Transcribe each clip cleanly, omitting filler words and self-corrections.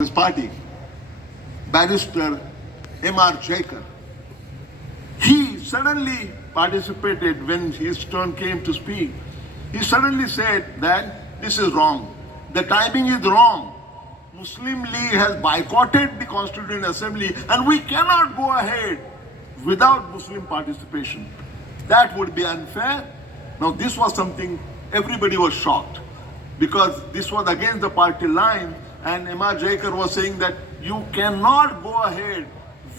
his party, Barrister M.R. Jaikar. He suddenly participated when his turn came to speak. He suddenly said that this is wrong. The timing is wrong. Muslim League has boycotted the Constituent Assembly and we cannot go ahead without Muslim participation. That would be unfair. Now this was something everybody was shocked because this was against the party line, and M.R. Jaikar was saying that you cannot go ahead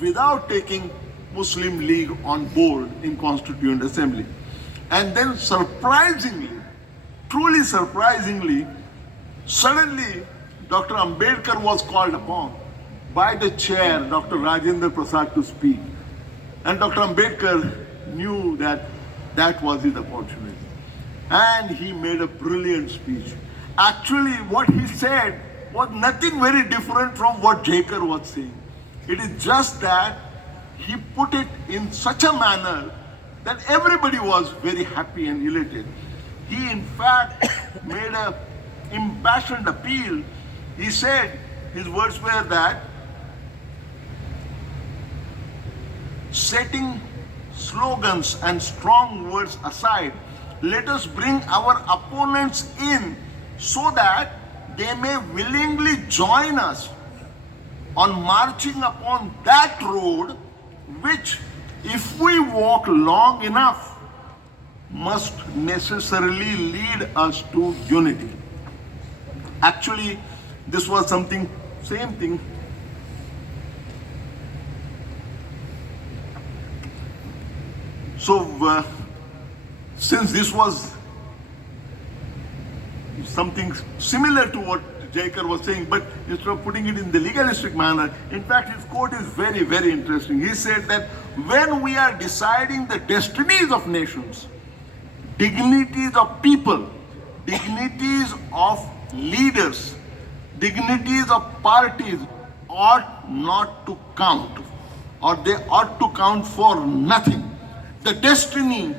without taking Muslim League on board in Constituent Assembly. And then surprisingly, truly surprisingly, suddenly Dr. Ambedkar was called upon by the chair, Dr. Rajendra Prasad, to speak. And Dr. Ambedkar knew that that was his opportunity. And he made a brilliant speech. Actually, what he said was nothing very different from what Jaikar was saying. It is just that he put it in such a manner that everybody was very happy and elated. He in fact made an impassioned appeal. He said, his words were that setting slogans and strong words aside, let us bring our opponents in so that they may willingly join us on marching upon that road which, if we walk long enough, must necessarily lead us to unity. Actually, this was something, same thing. So, since this was something similar to what Jaikar was saying, but instead of putting it in the legalistic manner, in fact, his quote is very, very interesting. He said that when we are deciding the destinies of nations, dignities of people, dignities of leaders, dignities of parties ought not to count, or they ought to count for nothing. The destiny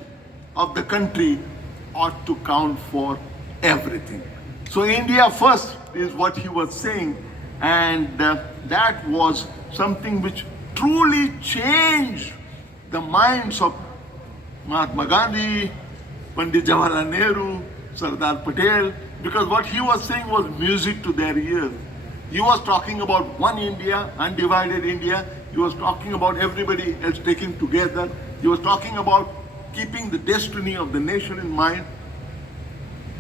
of the country ought to count for everything. So India first is what he was saying, and that was something which truly changed the minds of Mahatma Gandhi, Pandit Jawaharlal Nehru, Sardar Patel, because what he was saying was music to their ears. He was talking about one India, undivided India. He was talking about everybody else taken together. He was talking about keeping the destiny of the nation in mind.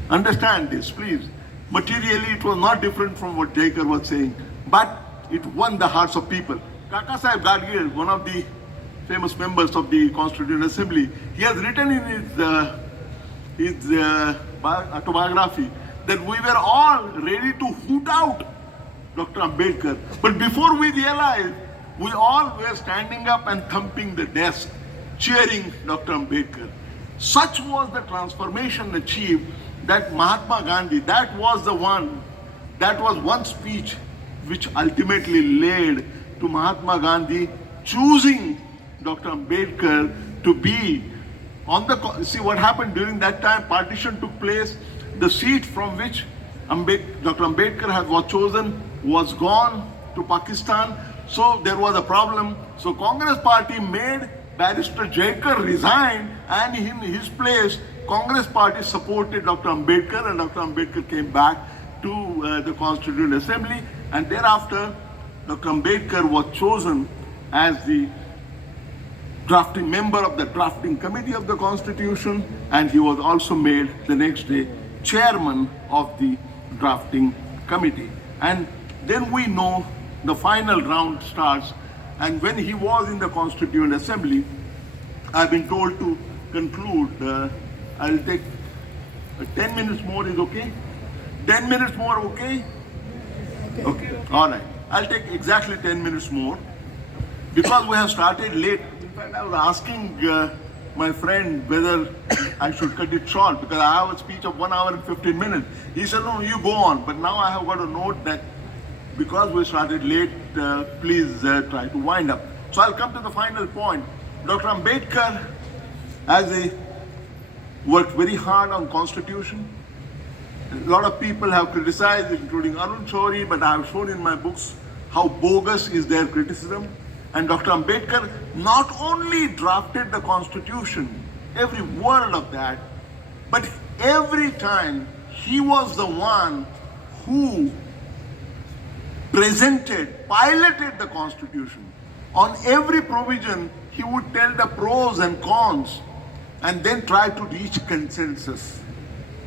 Understand this, please. Materially, it was not different from what Jaikar was saying, but it won the hearts of people. Kaka Saheb Gadgil, one of the famous members of the Constituent Assembly, he has written in his autobiography that we were all ready to hoot out Dr. Ambedkar. But before we realized, we all were standing up and thumping the desk, cheering Dr. Ambedkar. Such was the transformation achieved that Mahatma Gandhi, that was one speech which ultimately led to Mahatma Gandhi choosing Dr. Ambedkar to be on the, see what happened during that time, partition took place, the seat from which Dr. Ambedkar was chosen was gone to Pakistan, so there was a problem. So Congress party made Barrister Jaikar resign, and in his place, Congress party supported Dr. Ambedkar, and Dr. Ambedkar came back to the Constituent Assembly, and thereafter Dr. Ambedkar was chosen as the drafting member of the drafting committee of the Constitution, and he was also made the next day chairman of the drafting committee. And then we know the final round starts, and when he was in the Constituent Assembly, I've been told to conclude. I'll take 10 minutes more is okay? 10 minutes more okay? Okay, all right. I'll take exactly 10 minutes more because we have started late. In fact, I was asking my friend whether I should cut it short because I have a speech of 1 hour and 15 minutes. He said, no, you go on. But now I have got a note that because we started late, please try to wind up. So I'll come to the final point. Dr. Ambedkar, worked very hard on Constitution. A lot of people have criticized, including Arun Shourie, but I have shown in my books how bogus is their criticism. And Dr. Ambedkar not only drafted the constitution, every word of that, but every time he was the one who piloted the constitution. On every provision, he would tell the pros and cons and then try to reach consensus,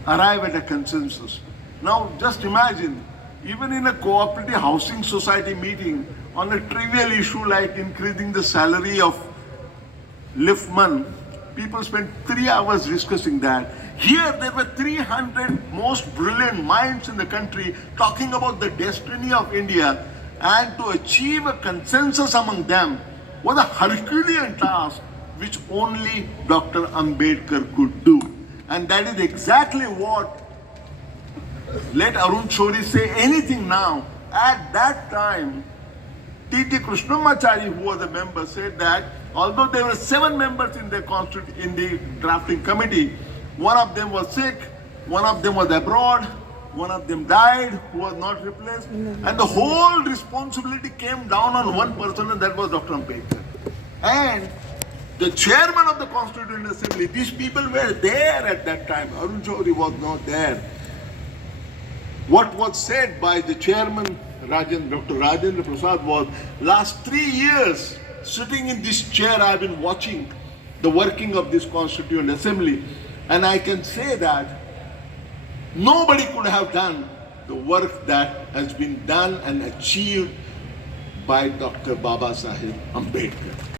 arrive at a consensus. Now just imagine, even in a cooperative housing society meeting, on a trivial issue like increasing the salary of liftman, people spent 3 hours discussing that. Here there were 300 most brilliant minds in the country talking about the destiny of India, and to achieve a consensus among them was a Herculean task which only Dr. Ambedkar could do. And that is exactly what, let Arun Shourie say anything now, at that time T.T. Krishnamachari, who was a member, said that although there were 7 members in the drafting committee, one of them was sick, one of them was abroad, one of them died, who was not replaced, and the whole responsibility came down on one person, and that was Dr. Ambedkar. And the chairman of the Constituent Assembly, these people were there at that time. Arun Shourie was not there. What was said by the chairman, Dr. Rajendra Prasad, was, last 3 years sitting in this chair, I have been watching the working of this Constituent Assembly, and I can say that nobody could have done the work that has been done and achieved by Dr. Baba Sahib Ambedkar.